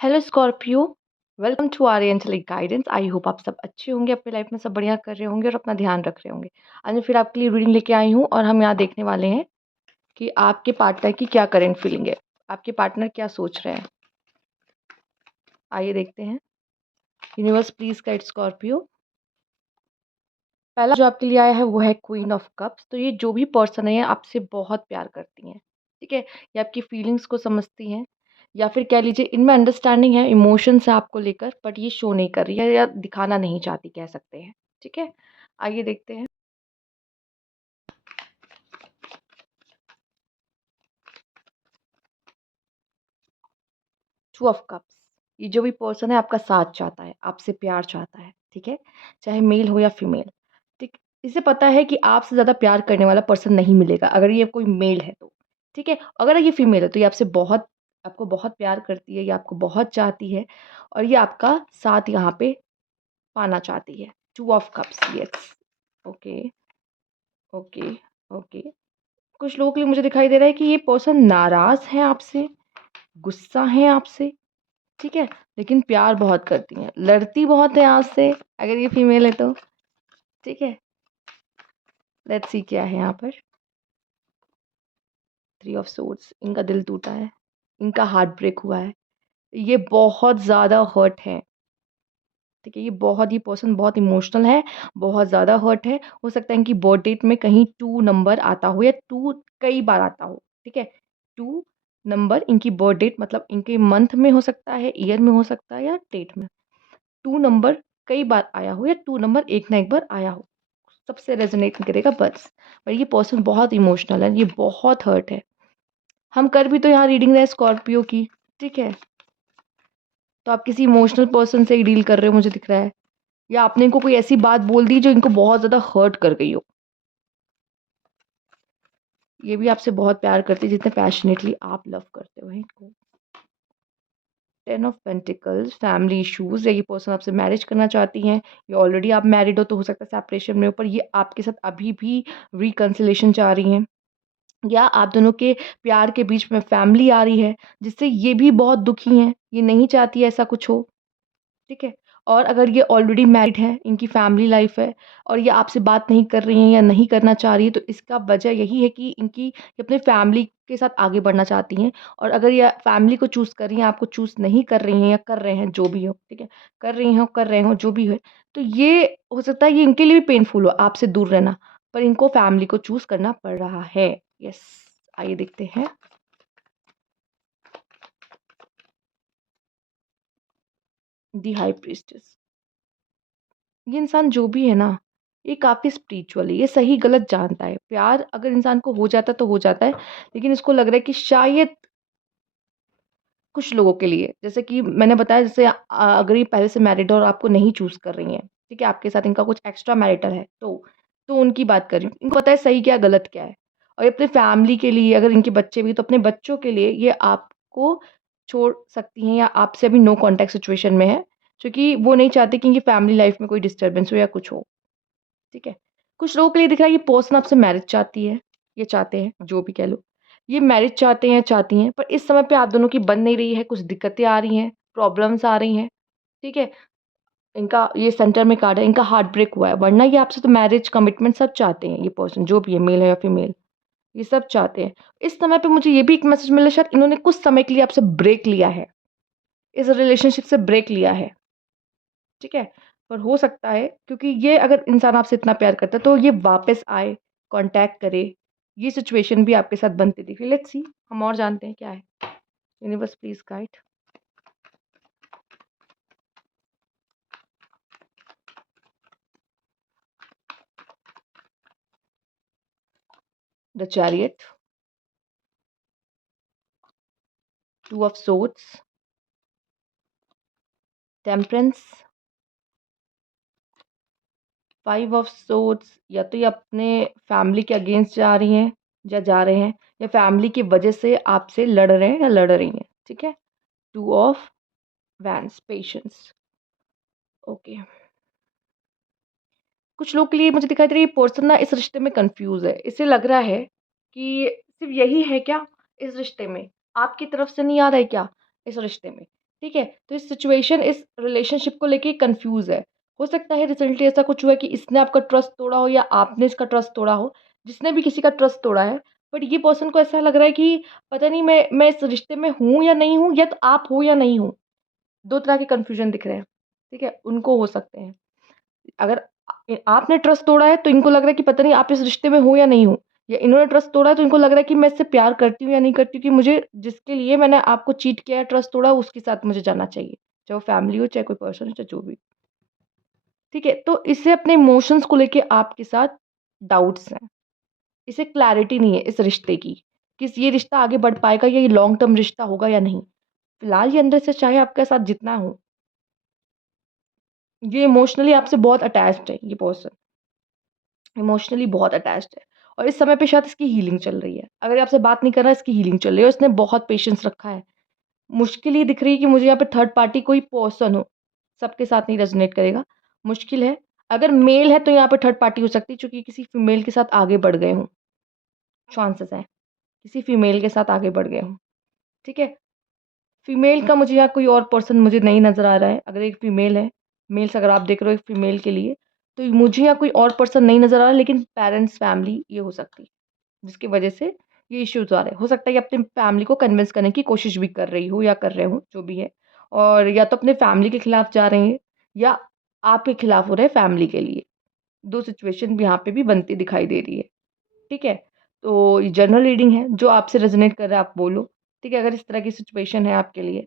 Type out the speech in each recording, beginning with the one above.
Hello Scorpio, welcome to our angelic guidance. I hope आप सब अच्छे होंगे, अपनी लाइफ में सब बढ़िया कर रहे होंगे और अपना ध्यान रख रहे होंगे। आज मैं फिर आपके लिए रीडिंग लेके आई हूँ और हम यहाँ देखने वाले हैं कि आपके पार्टनर की क्या करंट फीलिंग है, आपके पार्टनर क्या सोच रहे हैं। आइए देखते हैं। Universe please guide Scorpio. पहला जो आपके लिए आया है वो है क्वीन ऑफ कप्स। तो ये जो भी पर्सन है आपसे बहुत प्यार करती हैं, ठीक है। ये आपकी फीलिंग्स को समझती हैं, या फिर कह लीजिए इनमें अंडरस्टैंडिंग है, इमोशंस है आपको लेकर, बट ये शो नहीं कर रही है या दिखाना नहीं चाहती, कह सकते हैं, ठीक है। आइए देखते हैं। Two of cups. ये जो भी पर्सन है आपका साथ चाहता है, आपसे प्यार चाहता है, ठीक है। चाहे मेल हो या फीमेल, ठीक। इसे पता है कि आपसे ज़्यादा प्यार करने वाला पर्सन नहीं मिलेगा अगर ये कोई मेल है तो, ठीक है। अगर ये फीमेल है तो ये आपको बहुत प्यार करती है, ये आपको बहुत चाहती है और ये आपका साथ यहाँ पे पाना चाहती है। Two of cups, yes. Okay, okay, okay. कुछ लोगों के लिए मुझे दिखाई दे रहा है कि ये पर्सन नाराज़ है आपसे, गुस्सा है आपसे, ठीक है। लेकिन प्यार बहुत करती हैं, लड़ती बहुत है आपसे अगर ये फीमेल है तो, ठीक है। लेट्स सी क्या है यहाँ पर। थ्री ऑफ सोर्ड्स, इनका दिल टूटा है, इनका हार्ट ब्रेक हुआ है, ये बहुत ज़्यादा हर्ट है, ठीक है। ये पर्सन बहुत इमोशनल है, बहुत ज़्यादा हर्ट है। हो सकता है इनकी बर्थ डेट में कहीं टू नंबर आता हो या टू कई बार आता हो, ठीक है। टू नंबर इनकी बर्थ डेट, मतलब इनके मंथ में हो सकता है, ईयर में हो सकता है या डेट में। टू नंबर कई बार आया हो या टू नंबर एक ना एक बार आया हो, सबसे रेजोनेट करेगा बस। पर ये पर्सन बहुत इमोशनल है, ये बहुत हर्ट है। हम कर भी तो यहाँ रीडिंग रहे स्कॉर्पियो की, ठीक है। तो आप किसी इमोशनल पर्सन से ही डील कर रहे हो मुझे दिख रहा है, या आपने इनको कोई ऐसी बात बोल दी जो इनको बहुत ज़्यादा हर्ट कर गई हो। ये भी आपसे बहुत प्यार करती है जितने पैशनेटली आप लव करते हो इनको। Ten of pentacles, family issues, या ये पर्सन आपसे मैरिज करना चाहती हैं, या ऑलरेडी आप मैरिड हो तो हो सकता है सेपरेशन में हो, पर ये आपके साथ अभी भी रिकन्सिलेशन चाह रही हैं, या आप दोनों के प्यार के बीच में फैमिली आ रही है जिससे ये भी बहुत दुखी हैं, ये नहीं चाहती ऐसा कुछ हो, ठीक है। और अगर ये ऑलरेडी मैरिड है, इनकी फैमिली लाइफ है और ये आपसे बात नहीं कर रही हैं या नहीं करना चाह रही है, तो इसका वजह यही है कि ये अपने फैमिली के साथ आगे बढ़ना चाहती हैं। और अगर ये फैमिली को चूज़ कर रही हैं, आपको चूज़ नहीं कर रही हैं या कर रहे हैं, जो भी हो, ठीक है, कर रहे हो जो भी है, तो ये हो सकता है ये इनके लिए भी पेनफुल हो आपसे दूर रहना, पर इनको फैमिली को चूज़ करना पड़ रहा है। यस, आइए देखते हैं। दी हाई प्रीस्टेस। ये इंसान जो भी है ना, ये काफ़ी स्पिरिचुअल है, ये सही गलत जानता है। प्यार अगर इंसान को हो जाता है तो हो जाता है, लेकिन इसको लग रहा है कि शायद कुछ लोगों के लिए, जैसे कि मैंने बताया, जैसे अगर ये पहले से मैरिड है और आपको नहीं चूज़ कर रही हैं, ठीक है, आपके साथ इनका कुछ एक्स्ट्रा मैरिटल है, तो उनकी बात कर रही हूँ। इनको पता है सही क्या गलत क्या है, और ये अपनी फैमिली के लिए, अगर इनके बच्चे भी तो अपने बच्चों के लिए ये आपको छोड़ सकती हैं, या आपसे अभी नो कॉन्टैक्ट सिचुएशन में है, क्योंकि वो नहीं चाहती कि इनकी फैमिली लाइफ में कोई डिस्टर्बेंस हो या कुछ हो, ठीक है। कुछ लोगों के लिए दिख रहा है ये पर्सन आपसे मैरिज चाहती है, ये चाहते हैं, जो भी कह लो। ये मैरिज चाहते हैं, चाहती हैं, पर इस समय पे आप दोनों की बन नहीं रही है, कुछ दिक्कतें आ रही हैं, प्रॉब्लम्स आ रही हैं, ठीक है। इनका ये सेंटर में कार्ड है, इनका हार्ट ब्रेक हुआ है, वरना ये आपसे तो मैरिज, कमिटमेंट सब चाहते हैं। ये पर्सन जो भी है, मेल है या फीमेल, ये सब चाहते हैं। इस समय पे मुझे ये भी एक मैसेज मिला, शायद इन्होंने कुछ समय के लिए आपसे ब्रेक लिया है, इस रिलेशनशिप से ब्रेक लिया है, ठीक है। पर हो सकता है क्योंकि ये अगर इंसान आपसे इतना प्यार करता है तो ये वापस आए, कांटेक्ट करे, ये सिचुएशन भी आपके साथ बनती दिख रही है। लेट्स सी, हम और जानते हैं क्या है। Universe please guide. The chariot, two of swords, temperance, five of swords. या तो ये अपने फैमिली के अगेंस्ट जा रही हैं या जा रहे हैं, या फैमिली की वजह से आपसे लड़ रहे हैं या लड़ रही हैं, ठीक है। Two of vents, patience. Okay, कुछ लोग के लिए मुझे दिखाई दे रहा है ये पर्सन ना इस रिश्ते में कंफ्यूज है। इसे लग रहा है कि सिर्फ यही है क्या इस रिश्ते में, आपकी तरफ से नहीं आ रहा है क्या इस रिश्ते में, ठीक है? तो इस सिचुएशन इस रिलेशनशिप को लेके कन्फ्यूज़ है। हो सकता है रिसेंटली ऐसा कुछ हुआ है कि इसने आपका ट्रस्ट तोड़ा हो या आपने इसका ट्रस्ट तोड़ा हो। जिसने भी किसी का ट्रस्ट तोड़ा है, बट ये पर्सन को ऐसा लग रहा है कि पता नहीं मैं इस रिश्ते में हूँ या नहीं हूँ, या तो आप हो या नहीं हो। 2 तरह के कन्फ्यूज़न दिख रहे हैं, ठीक है? उनको हो सकते हैं। अगर आपने ट्रस्ट तोड़ा है तो इनको लग रहा है कि पता नहीं आप इस रिश्ते में हो या नहीं हो, या इन्होंने ट्रस्ट तोड़ा है तो इनको लग रहा है कि मैं इससे प्यार करती हूँ या नहीं करती हूँ, कि मुझे जिसके लिए मैंने आपको चीट किया है, ट्रस्ट तोड़ा, उसके साथ मुझे जाना चाहिए। चाहे वो फैमिली हो, चाहे कोई पर्सन हो, चाहे जो भी। ठीक है? तो इससे अपने इमोशंस को लेके आपके साथ डाउट्स हैं। इसे क्लैरिटी नहीं है इस रिश्ते की, कि ये रिश्ता आगे बढ़ पाएगा या ये लॉन्ग टर्म रिश्ता होगा या नहीं। फिलहाल ये अंदर से चाहे आपके साथ जितना हो, ये इमोशनली आपसे बहुत अटैच्ड है, ये पर्सन इमोशनली बहुत अटैच्ड है, और इस समय पे शायद इसकी हीलिंग चल रही है। अगर ये आपसे बात नहीं कर रहा है, इसकी हीलिंग चल रही है, और इसने बहुत पेशेंस रखा है। मुश्किल ये दिख रही है कि मुझे यहाँ पे थर्ड पार्टी कोई पर्सन हो, सबके साथ नहीं रेज़ोनेट करेगा, मुश्किल है। अगर मेल है तो यहाँ पे थर्ड पार्टी हो सकती है, चूँकि किसी फीमेल के साथ आगे बढ़ गए हों, चांसेस हैं, किसी फीमेल के साथ आगे बढ़ गए हों, ठीक है? फीमेल का मुझे यहाँ कोई और पर्सन मुझे नहीं नज़र आ रहा है। अगर एक फीमेल है, मेल्स अगर आप देख रहे हो एक फीमेल के लिए, तो मुझे यहाँ कोई और पर्सन नहीं नज़र आ रहा, लेकिन पेरेंट्स, फैमिली ये हो सकती है, जिसकी वजह से ये इश्यूज़ आ रहे हैं। हो सकता है कि अपनी फैमिली को कन्विंस करने की कोशिश भी कर रही हो या कर रहे हो, जो भी है। और या तो अपने फैमिली के खिलाफ जा रहे हैं, या आपके खिलाफ हो रहे हैं फैमिली के लिए। 2 सिचुएशन भी यहाँ पे भी बनती दिखाई दे रही है। ठीक है? तो ये जनरल रीडिंग है, जो आपसे रेज़ोनेट कर रहा है आप बोलो। ठीक है? अगर इस तरह की सिचुएशन है आपके लिए।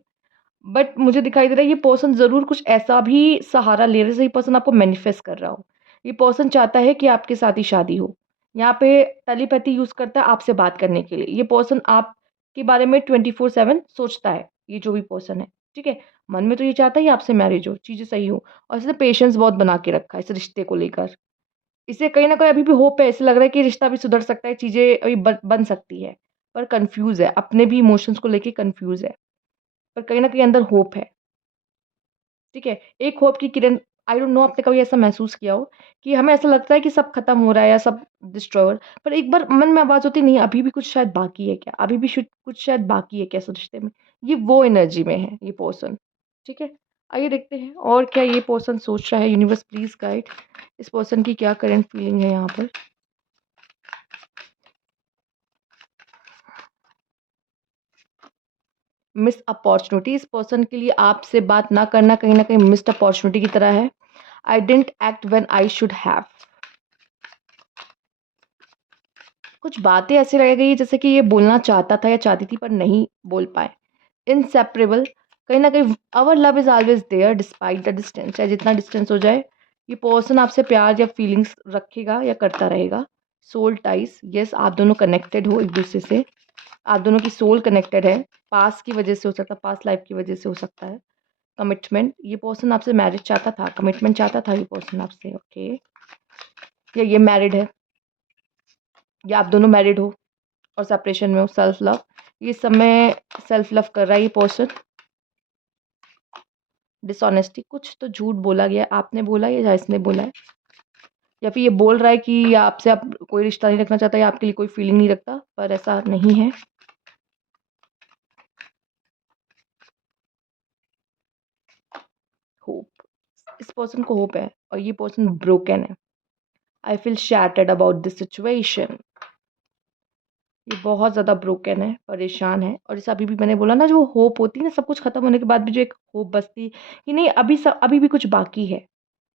बट मुझे दिखाई दे रहा है ये पर्सन ज़रूर कुछ ऐसा भी सहारा ले रहा है, जैसे ये पर्सन आपको मैनिफेस्ट कर रहा हो। ये पर्सन चाहता है कि आपके साथ ही शादी हो। यहाँ पे टेलीपैथी यूज़ करता है आपसे बात करने के लिए। ये पर्सन आपके बारे में 24/7 सोचता है, ये जो भी पर्सन है, ठीक है? मन में तो ये चाहता है कि आपसे मैरिज हो, चीज़ें सही हो, और इसने पेशेंस बहुत बना के रखा है इस रिश्ते को लेकर। इसे कहीं न कहीं अभी भी होप है, ऐसे लग रहा है कि रिश्ता भी सुधर सकता है, चीज़ें अभी बन सकती है, पर कन्फ्यूज़ है, अपने भी इमोशंस को लेके कन्फ्यूज़ है। पर कहीं न कहीं अंदर होप है। ठीक है? एक होप की किरण, आई डोंट नो आपने कभी ऐसा महसूस किया हो कि हमें ऐसा लगता है कि सब खत्म हो रहा है या सब डिस्ट्रॉय हो रहा है, पर एक बार मन में आवाज़ होती है, नहीं अभी भी कुछ शायद बाकी है क्या? अभी भी कुछ शायद बाकी है क्या इस रिश्ते में? ये वो एनर्जी में है ये पर्सन, ठीक है? आइए देखते हैं और क्या ये पर्सन सोच रहा है। यूनिवर्स प्लीज़ गाइड इस पर्सन की क्या करंट फीलिंग है यहाँ पर? मिस अपॉर्च्युनिटी, इस पर्सन के लिए आपसे बात ना करना कहीं न कहीं मिस्ड अपॉर्च्युनिटी की तरह है। I didn't act when I should have. कुछ बातें ऐसी रह गई जैसे कि ये बोलना चाहता था या चाहती थी पर नहीं बोल पाए। इनसेपरेबल, कहीं न कहीं our love is always there despite the distance, चाहे जितना डिस्टेंस हो जाए, ये पर्सन आपसे प्यार या फीलिंग्स रखेगा या करता रहेगा। सोल टाइज़, येस आप दोनों कनेक्टेड हो एक-दूसरे से, आप दोनों की सोल कनेक्टेड है, पास्ट की वजह से हो सकता है, पास्ट लाइफ़ की वजह से हो सकता है। कमिटमेंट, ये पर्सन आपसे मैरिज चाहता था, कमिटमेंट चाहता था ये पर्सन आपसे, ओके। या ये मैरिड है, या आप दोनों मैरिड हो और सेपरेशन में हो। सेल्फ लव, ये समय सेल्फ लव कर रहा है ये पर्सन। डिसऑनेस्टी, कुछ तो झूठ बोला गया, आपने बोला है या इसने बोला है, या फिर ये बोल रहा है कि या आपसे आप कोई रिश्ता नहीं रखना चाहता या आपके लिए कोई फीलिंग नहीं रखता, पर ऐसा नहीं है। होप, इस पर्सन को होप है और ये पर्सन ब्रोकन है। I feel shattered about this situation, ये बहुत ज़्यादा ब्रोकन है, परेशान है, और जैसे अभी भी मैंने बोला ना, जो होप होती है ना, सब कुछ खत्म होने के बाद भी जो एक होप बचती है कि नहीं अभी भी कुछ बाकी है,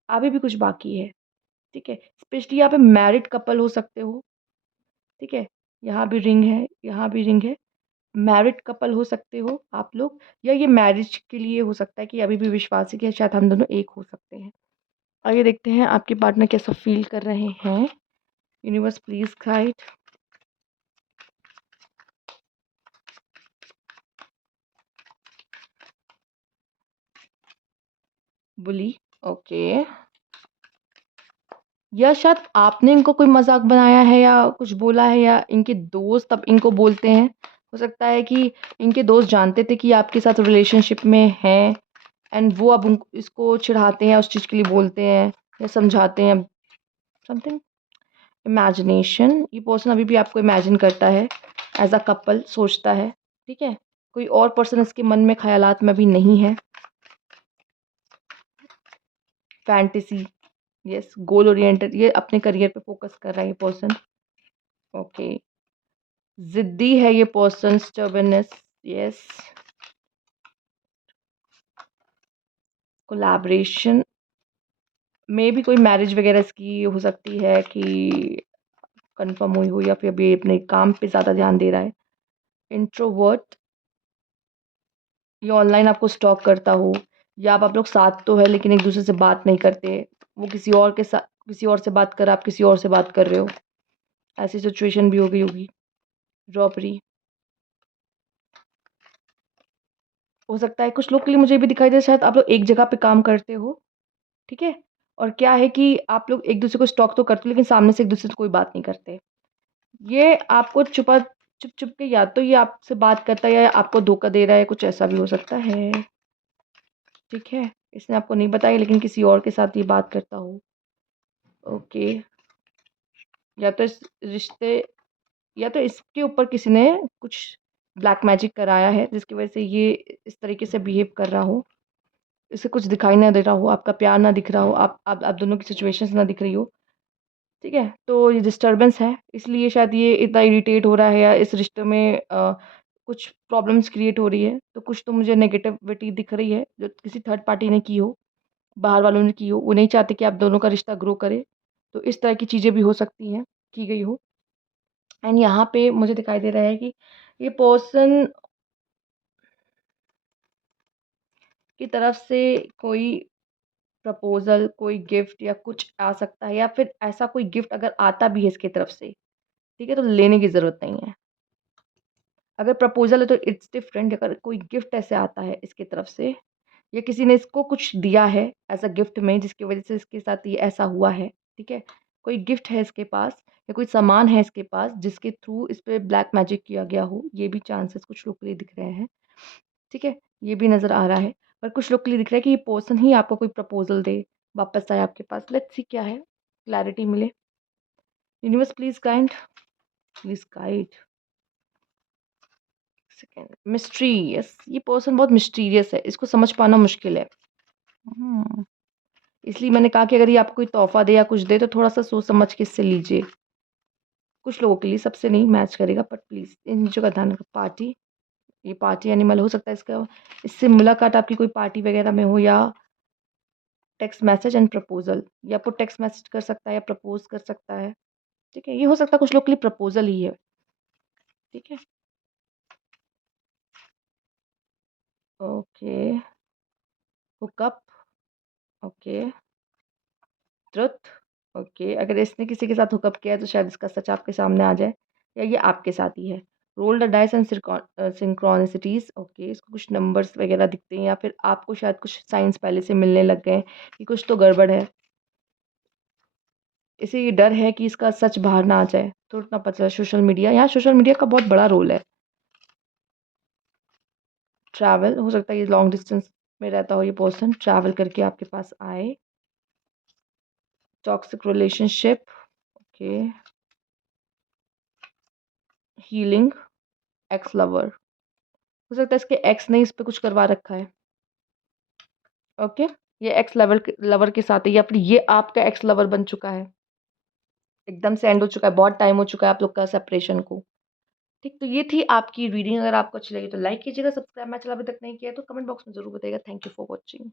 अभी भी कुछ बाकी है। ठीक है? स्पेशली यहाँ पे मैरिड कपल हो सकते हो, ठीक है? यहाँ भी रिंग है, यहाँ भी रिंग है। मैरिड कपल हो सकते हो आप लोग, या ये मैरिज के लिए हो सकता है कि अभी भी विश्वास है कि शायद हम दोनों एक हो सकते हैं। आइए देखते हैं आपके पार्टनर कैसा फ़ील कर रहे हैं। Universe please guide. Bully, okay. या शायद आपने इनको कोई मज़ाक बनाया है या कुछ बोला है, या इनके दोस्त अब इनको बोलते हैं। हो सकता है कि इनके दोस्त जानते थे कि आपके साथ रिलेशनशिप में हैं, एंड वो अब उन इसको चिढ़ाते हैं, उस चीज़ के लिए बोलते हैं या समझाते हैं, समथिंग। इमेजिनेशन, ये पर्सन अभी भी आपको इमेजिन करता है, एज़ अ कपल सोचता है, ठीक है? कोई और पर्सन इसके मन में ख़यालात में भी नहीं है। फैंटेसी, यस, गोल ओरिएंटेड, ये अपने करियर पे फ़ोकस कर रहा है ये पर्सन। ओके, ज़िद्दी है ये पर्सन, स्टबर्ननेस, यस। कोलैबोरेशन में भी कोई मैरिज वगैरह इसकी हो सकती है कि कंफर्म हुई हो, या फिर अभी अपने काम पे ज़्यादा ध्यान दे रहा है। इंट्रोवर्ट, ये ऑनलाइन आपको स्टॉक करता हो, या आप लोग साथ तो है लेकिन एक दूसरे से बात नहीं करते, वो किसी और के साथ, किसी और से बात कर रहा है, आप किसी और से बात कर रहे हो, ऐसी सिचुएशन भी हो गई होगी। रॉबरी हो सकता है, कुछ लोग के लिए मुझे ये भी दिखाई दे रहा है, शायद आप लोग एक जगह पे काम करते हो, ठीक है? और क्या है कि आप लोग एक दूसरे को स्टॉक तो करते हो लेकिन सामने से एक दूसरे से कोई बात नहीं करते। ये आपको छुप-छुप के या तो ये आपसे बात करता है या आपको धोखा दे रहा है, कुछ ऐसा भी हो सकता है, ठीक है? इसने आपको नहीं बताया लेकिन किसी और के साथ ये बात करता हो। ओके, या तो इस रिश्ते, या तो इसके ऊपर किसी ने कुछ ब्लैक मैजिक कराया है जिसकी वज़ह से ये इस तरीके से बिहेव कर रहा हो। इसे कुछ दिखाई ना दे रहा हो, आपका प्यार ना दिख रहा हो, आप दोनों की सिचुएशंस ना दिख रही हो, ठीक है? तो ये डिस्टर्बेंस है, इसलिए शायद ये इतना इरिटेट हो रहा है, या इस रिश्ते में कुछ प्रॉब्लम्स क्रिएट हो रही है। तो कुछ तो मुझे नेगेटिविटी दिख रही है, जो किसी थर्ड पार्टी ने की हो, बाहर वालों ने की हो। वो नहीं चाहते कि आप दोनों का रिश्ता ग्रो करे, तो इस तरह की चीज़ें भी हो सकती हैं, की गई हो। एंड यहाँ पे मुझे दिखाई दे रहा है कि ये पर्सन की तरफ से कोई प्रपोज़ल, कोई गिफ्ट या कुछ आ सकता है, या फिर ऐसा कोई गिफ्ट अगर आता भी है इसकी तरफ से, ठीक है? तो लेने की ज़रूरत नहीं है। अगर प्रपोज़ल है तो इट्स डिफरेंट, अगर कोई गिफ्ट ऐसे आता है इसकी तरफ से, या किसी ने इसको कुछ दिया है एज़ अ गिफ्ट में जिसकी वज़ह से इसके साथ ये ऐसा हुआ है, ठीक है? कोई गिफ्ट है इसके पास, या कोई सामान है इसके पास जिसके थ्रू इस पे ब्लैक मैजिक किया गया हो, ये भी चांसेस कुछ लोग के लिए दिख रहे हैं, ठीक है? ये भी नज़र आ रहा है। पर कुछ लोग के लिए दिख रहा है कि ये पर्सन ही आपको कोई प्रपोज़ल दे, वापस आए आपके पास। लेट्स सी क्या है, क्लैरिटी मिले। Universe please guide. Second, mystery, yes, ये पर्सन बहुत मिस्टीरियस है, इसको समझ पाना मुश्किल है। हुँ। इसलिए मैंने कहा कि अगर ये आपको कोई तोहफ़ा दे या कुछ दे तो थोड़ा-सा सोच समझ के इससे लीजिए। कुछ लोगों के लिए, सबसे नहीं मैच करेगा, बट प्लीज़ इन चीज़ों का ध्यान रखें। पार्टी, ये पार्टी एनिमल हो सकता है इसका, इससे मुलाकात आपकी कोई पार्टी वग़ैरह में हो, या टेक्स्ट मैसेज एंड प्रपोज़ल, या आपको टेक्स्ट मैसेज कर सकता है या प्रपोज़ कर सकता है, ठीक है? ये हो सकता है कुछ लोग के लिए प्रपोज़ल ही है, ठीक है? Okay, hookup, okay, truth, okay. अगर इसने किसी के साथ हुकअप किया है तो शायद इसका सच आपके सामने आ जाए, या ये आपके साथ ही है। Roll the dice and synchronicities, okay, इसको कुछ नंबर्स वगैरह दिखते हैं, या फिर आपको शायद कुछ साइंस पहले से मिलने लग गए हैं कि कुछ तो गड़बड़ है। इसे ये डर है कि इसका सच बाहर ना आ जाए, तो इतना पता चला। सोशल मीडिया, यहाँ सोशल मीडिया का बहुत बड़ा रोल है। ट्रैवल, हो सकता है ये लॉन्ग डिस्टेंस में रहता हो ये पर्सन, ट्रैवल करके आपके पास आए। Toxic relationship, okay, healing, x lover, हो सकता है इसके एक्स ने इस पे कुछ करवा रखा है, ओके? ये एक्स लवर के साथ है, या फिर ये आपका एक्स लवर बन चुका है, एकदम से एंड हो चुका है, बहुत टाइम हो चुका है आप लोग का सेपरेशन को। ठीक, तो ये थी आपकी रीडिंग। अगर आपको अच्छी लगी तो लाइक कीजिएगा, सब्सक्राइब मेरा चैनल अभी तक नहीं किया है तो कमेंट बॉक्स में ज़रूर बताइएगा। Thank you for watching.